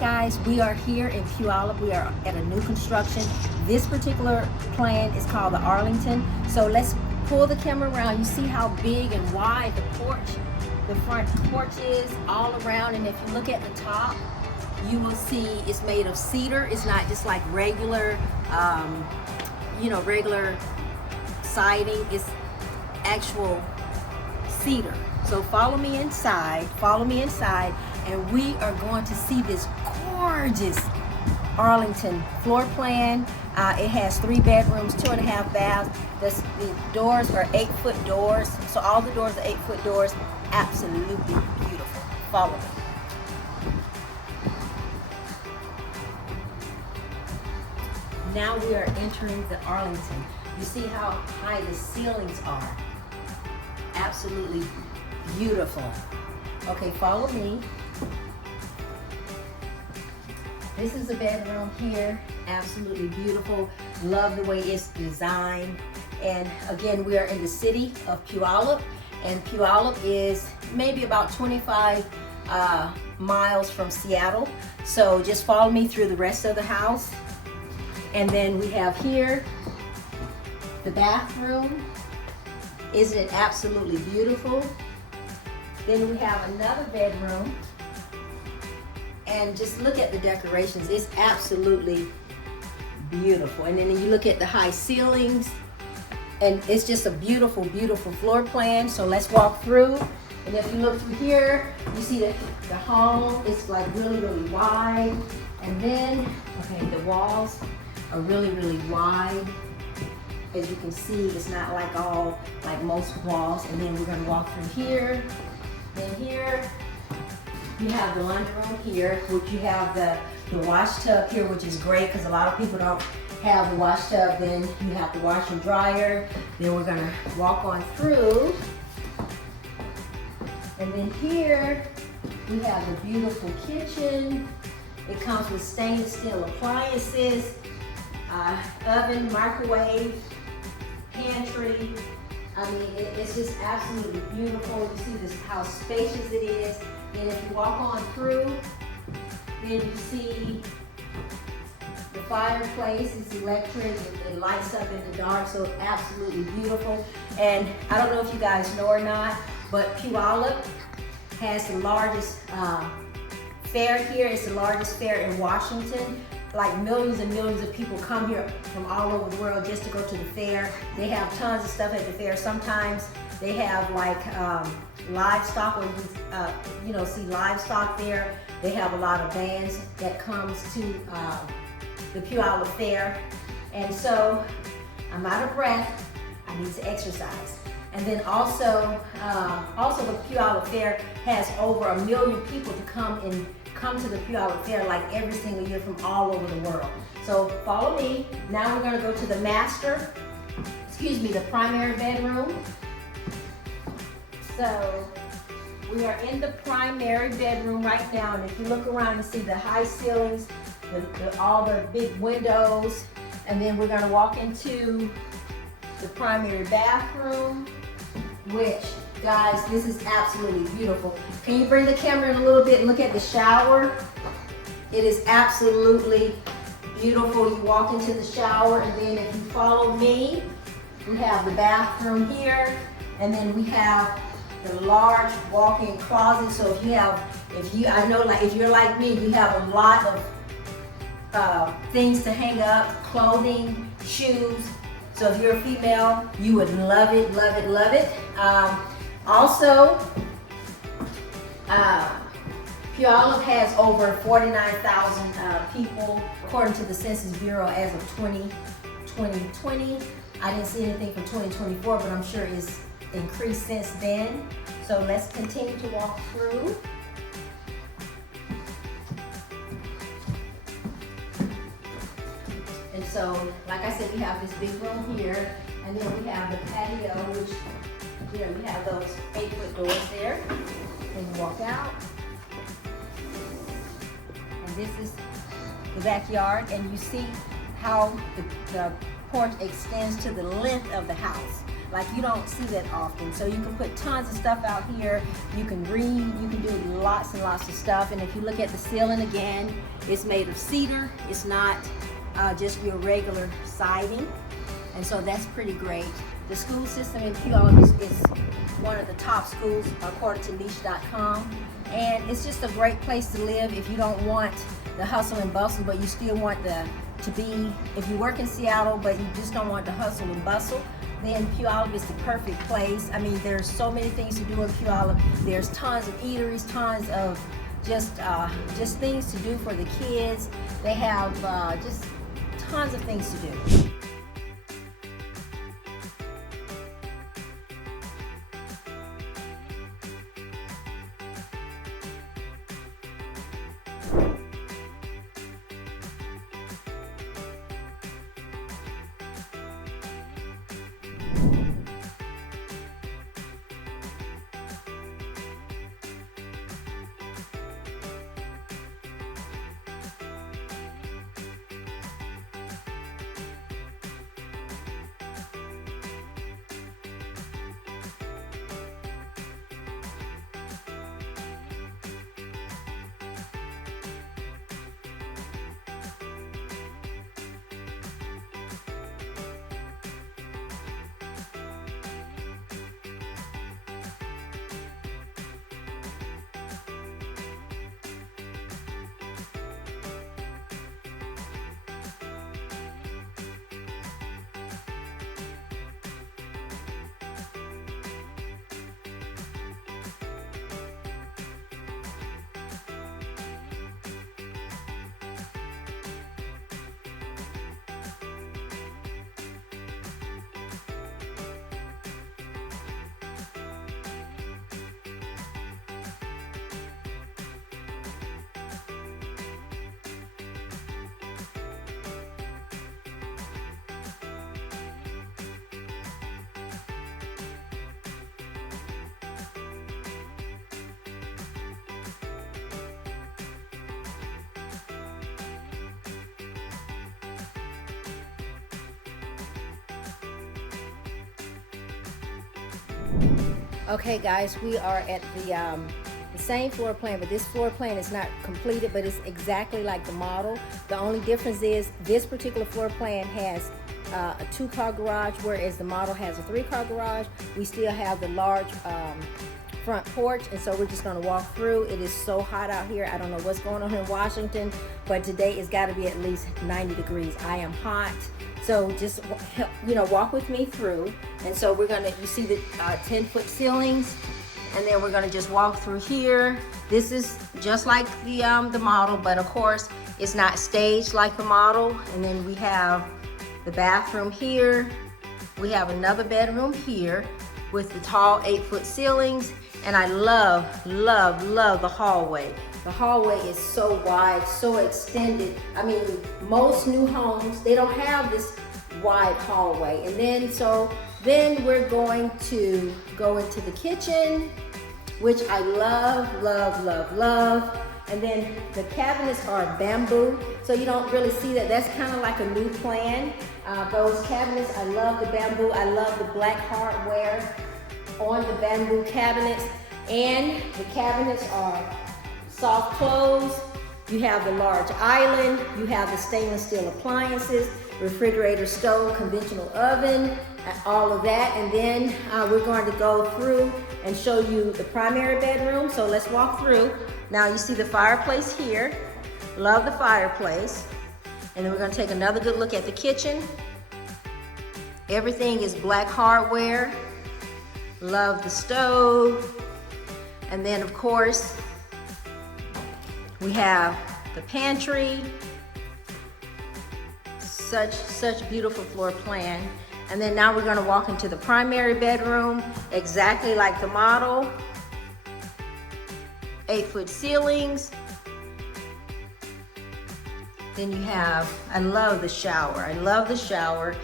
guys, we are here in Puyallup. We are at a new construction. This particular plan is called the Arlington. So let's pull the camera around. You see how big and wide the front porch is all around. And if you look at the top, you will see it's made of cedar. It's not just like regular, regular siding. It's actual cedar. So follow me inside, and we are going to see this gorgeous Arlington floor plan. It has 3 bedrooms, 2.5 baths. The doors are 8-foot doors. So all the doors are 8-foot doors. Absolutely beautiful. Follow me. Now we are entering the Arlington. You see how high the ceilings are. Absolutely beautiful. Okay, follow me. This is a bedroom here. Absolutely beautiful. Love the way it's designed. And again, we are in the city of Puyallup, and Puyallup is maybe about 25 miles from Seattle. So just follow me through the rest of the house. And then we have here the bathroom. Isn't it absolutely beautiful? Then we have another bedroom. And just look at the decorations. It's absolutely beautiful. And then you look at the high ceilings, and it's just a beautiful, beautiful floor plan. So let's walk through. And if you look through here, you see the hall is like really, really wide. And then, okay, the walls are really, really wide. As you can see, it's not like most walls. And then we're gonna walk through here. Then here, you have the laundry room here, which you have the wash tub here, which is great because a lot of people don't have the wash tub. Then you have the washer and dryer. Then we're gonna walk on through. And then here, we have the beautiful kitchen. It comes with stainless steel appliances, oven, microwave, pantry. I mean, it's just absolutely beautiful. You see this, how spacious it is. And if you walk on through, then you see the fireplace. It's electric. It lights up in the dark, so it's absolutely beautiful. And I don't know if you guys know or not, but Puyallup has the largest fair here. It's the largest fair in Washington. Like millions and millions of people come here from all over the world just to go to the fair. They have tons of stuff at the fair. Sometimes they have like livestock, or you see livestock there. They have a lot of bands that comes to the Puyallup Fair. And so I'm out of breath. I need to exercise. And then also the Puyallup Fair has over 1 million people to come to the Puyallup Fair like every single year from all over the world. So follow me. Now we're gonna go to the the primary bedroom. So we are in the primary bedroom right now, and if you look around, you see the high ceilings, all the big windows, and then we're gonna walk into the primary bathroom, which, guys, this is absolutely beautiful. Can you bring the camera in a little bit and look at the shower? It is absolutely beautiful. You walk into the shower, and then if you follow me, we have the bathroom here, and then we have the large walk-in closet. So if you're like me, you have a lot of things to hang up, clothing, shoes. So if you're a female, you would love it, love it, love it. Also, Puyallup has over 49,000 people, according to the Census Bureau, as of 2020. I didn't see anything for 2024, but I'm sure it's increased since then. So let's continue to walk through. And so, like I said, we have this big room here, and then we have the patio, which, we have those 8-foot doors there. And you walk out. And this is the backyard, and you see how the porch extends to the length of the house. Like, you don't see that often. So you can put tons of stuff out here. You can read, you can do lots and lots of stuff. And if you look at the ceiling again, it's made of cedar. It's not just your regular siding. And so that's pretty great. The school system in Puyallup is one of the top schools according to niche.com. And it's just a great place to live if you don't want the hustle and bustle, but you still want if you work in Seattle, but you just don't want the hustle and bustle, then Puyallup is the perfect place. I mean, there's so many things to do in Puyallup. There's tons of eateries, tons of just things to do for the kids. They have just tons of things to do. Okay guys, we are at the same floor plan, but this floor plan is not completed, but it's exactly like the model. The only difference is this particular floor plan has a 2-car garage, whereas the model has a 3-car garage. We still have the large front porch, and so we're just going to walk through. It is so hot out here. I don't know what's going on in Washington, but today it's got to be at least 90 degrees. I am hot. So just, walk with me through. And so we're gonna, you see the 10-foot ceilings, and then we're gonna just walk through here. This is just like the model, but of course it's not staged like the model. And then we have the bathroom here. We have another bedroom here with the tall 8-foot ceilings. And I love, love, love the hallway. The hallway is so wide, so extended. I mean, most new homes, they don't have this wide hallway. And then we're going to go into the kitchen, which I love, love, love, love. And then the cabinets are bamboo, so you don't really see that. That's kind of like a new plan. Those cabinets, I love the bamboo. I love the black hardware on the bamboo cabinets. And the cabinets are soft close. You have the large island. You have the stainless steel appliances, refrigerator, stove, conventional oven, all of that. And then we're going to go through and show you the primary bedroom. So let's walk through. Now you see the fireplace here. Love the fireplace. And then we're going to take another good look at the kitchen. Everything is black hardware. Love the stove. And then of course, we have the pantry. Such beautiful floor plan. And then now we're gonna walk into the primary bedroom, exactly like the model. 8-foot ceilings. Then you have, I love the shower. I love the shower.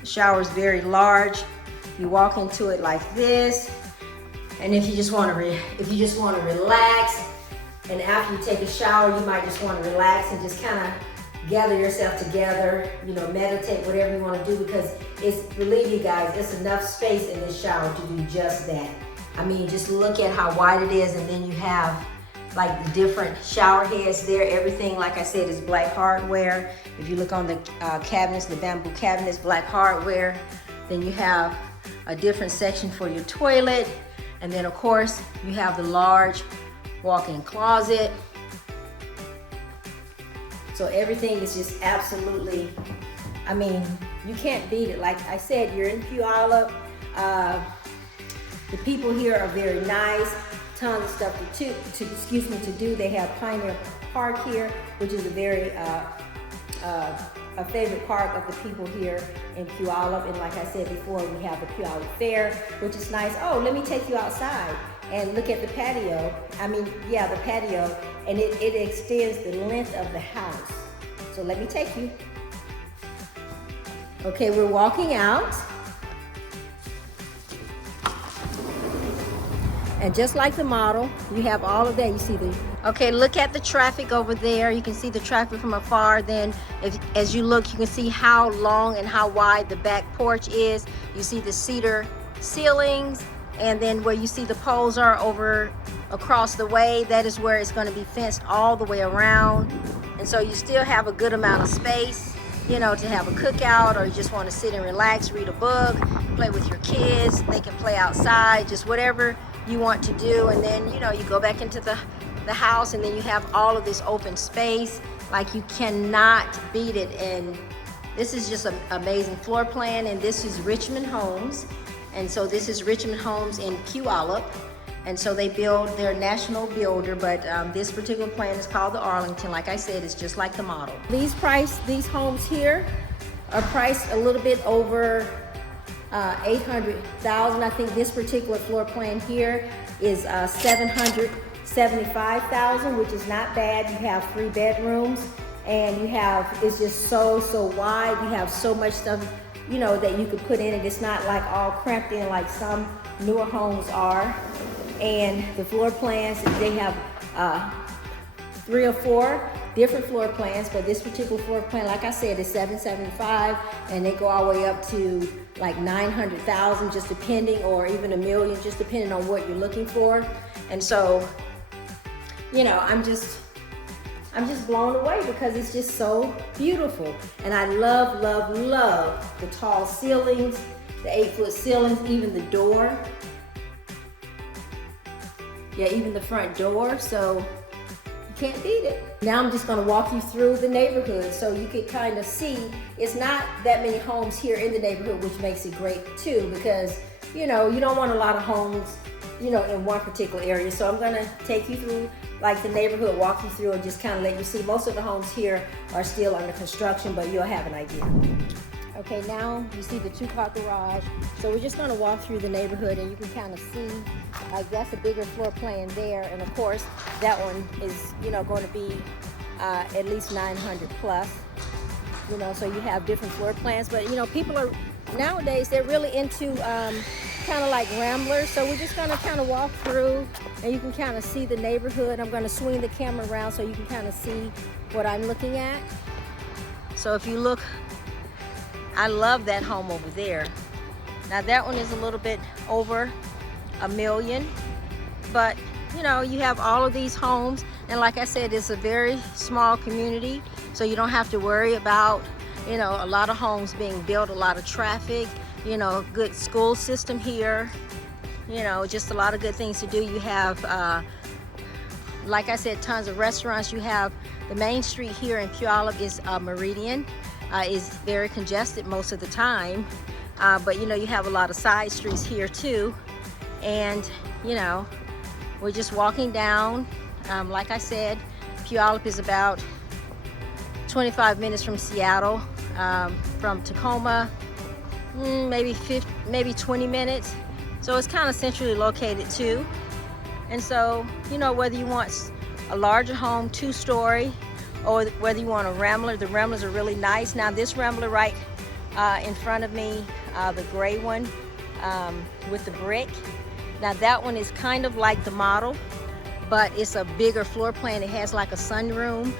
The shower is very large. You walk into it like this. And if you just want to relax, and after you take a shower, you might just want to relax and just kind of gather yourself together, you know, meditate, whatever you want to do, because it's, believe me guys, it's enough space in this shower to do just that. I mean, just look at how wide it is, and then you have like the different shower heads there. Everything, like I said, is black hardware. If you look on the cabinets, the bamboo cabinets, black hardware. Then you have a different section for your toilet. And then of course, you have the large walk-in closet. So everything is just absolutely, I mean, you can't beat it. Like I said, you're in Puyallup. The people here are very nice. Tons of stuff to do. They have Pioneer Park here, which is a very a favorite park of the people here in Puyallup. And like I said before, we have the Puyallup Fair, which is nice. Oh, let me take you outside and look at the patio. I mean, yeah, the patio, and it extends the length of the house. So let me take you. Okay, we're walking out. And just like the model, you have all of that. You see the, okay, look at the traffic over there. You can see the traffic from afar. Then as you look, you can see how long and how wide the back porch is. You see the cedar ceilings, and then where you see the poles are over across the way, that is where it's going to be fenced all the way around. And so you still have a good amount of space, you know, to have a cookout, or you just want to sit and relax, read a book, play with your kids. They can play outside, just whatever you want to do. And then, you know, you go back into the house, and then you have all of this open space. Like, you cannot beat it. And this is just an amazing floor plan. And this is Richmond Homes. And so this is Richmond Homes in Puyallup. And so they build, they're a national builder, but this particular plan is called the Arlington. Like I said, it's just like the model. These homes here are priced a little bit over $800,000. I think this particular floor plan here is $775,000, which is not bad. You have 3 bedrooms, and you have, it's just so wide. You have so much stuff, you know, that you could put in it. It's not like all cramped in like some newer homes are. And the floor plans, they have 3 or 4 different floor plans, but this particular floor plan, like I said, is $775,000, and they go all the way up to like $900,000, just depending, or even $1 million, just depending on what you're looking for. And so, you know, I'm just blown away because it's just so beautiful. And I love the tall ceilings, the 8-foot ceilings, even the door. Yeah, even the front door. So you can't beat it. Now I'm just gonna walk you through the neighborhood so you can kind of see it's not that many homes here in the neighborhood, which makes it great too, because, you know, you don't want a lot of homes, you know, in one particular area. So I'm gonna take you through like the neighborhood, walk you through, and just kind of let you see. Most of the homes here are still under construction, but you'll have an idea. Okay, now you see the 2-car garage. So we're just gonna walk through the neighborhood, and you can kind of see, like, that's a bigger floor plan there. And of course, that one is, you know, going to be at least 900 plus. You know, so you have different floor plans. But, you know, people are, nowadays, they're really into kind of like ramblers. So we're just gonna kind of walk through, and you can kind of see the neighborhood. I'm gonna swing the camera around so you can kind of see what I'm looking at. So if you look, I love that home over there. Now that one is a little bit over $1 million, but you know, you have all of these homes, and like I said, it's a very small community, so you don't have to worry about, you know, a lot of homes being built, a lot of traffic, you know, good school system here, you know, just a lot of good things to do. You have, like I said, tons of restaurants. You have the main street here in Puyallup is Meridian. Is very congested most of the time, but you know, you have a lot of side streets here too. And you know, we're just walking down. Like I said, Puyallup is about 25 minutes from Seattle. From Tacoma, maybe 20 minutes. So it's kind of centrally located too. And so, you know, whether you want a larger home, 2-story, or whether you want a rambler, the ramblers are really nice. Now this rambler right in front of me, the gray one with the brick, now that one is kind of like the model, but it's a bigger floor plan. It has like a sunroom,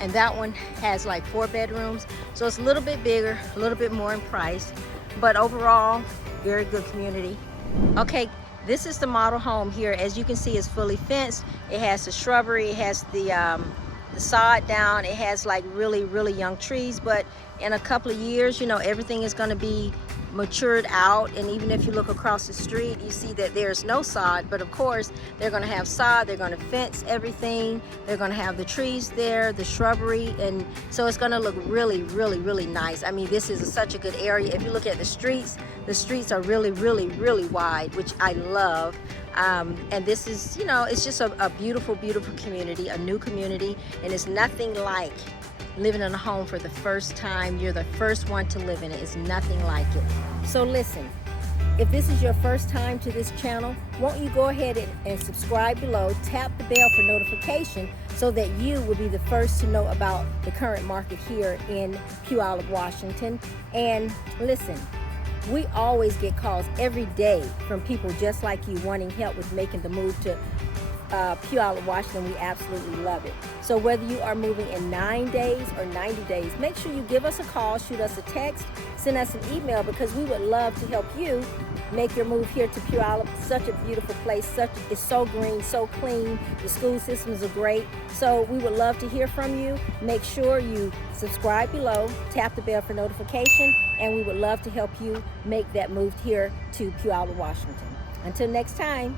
and that one has like 4 bedrooms. So it's a little bit bigger, a little bit more in price, but overall, very good community. Okay, this is the model home here. As you can see, it's fully fenced. It has the shrubbery, it has the sod down, it has like really young trees, but in a couple of years, you know, everything is going to be matured out. And even if you look across the street, you see that there's no sod, but of course they're going to have sod, they're going to fence everything, they're going to have the trees there, the shrubbery, and so it's going to look really nice. I mean, this is such a good area. If you look at the streets are really wide, which I love. And this is, you know, it's just a beautiful community, a new community, and it's nothing like living in a home for the first time. You're the first one to live in it. It's nothing like it. So listen, if this is your first time to this channel, won't you go ahead and subscribe below, tap the bell for notification so that you will be the first to know about the current market here in Puyallup, Washington. And listen, we always get calls every day from people just like you wanting help with making the move to Puyallup, Washington. We absolutely love it. So whether you are moving in 9 days or 90 days, make sure you give us a call, shoot us a text, send us an email, because we would love to help you make your move here to Puyallup. Such a beautiful place. It's so green, so clean. The school systems are great. So we would love to hear from you. Make sure you subscribe below, tap the bell for notification, and we would love to help you make that move here to Puyallup, Washington. Until next time.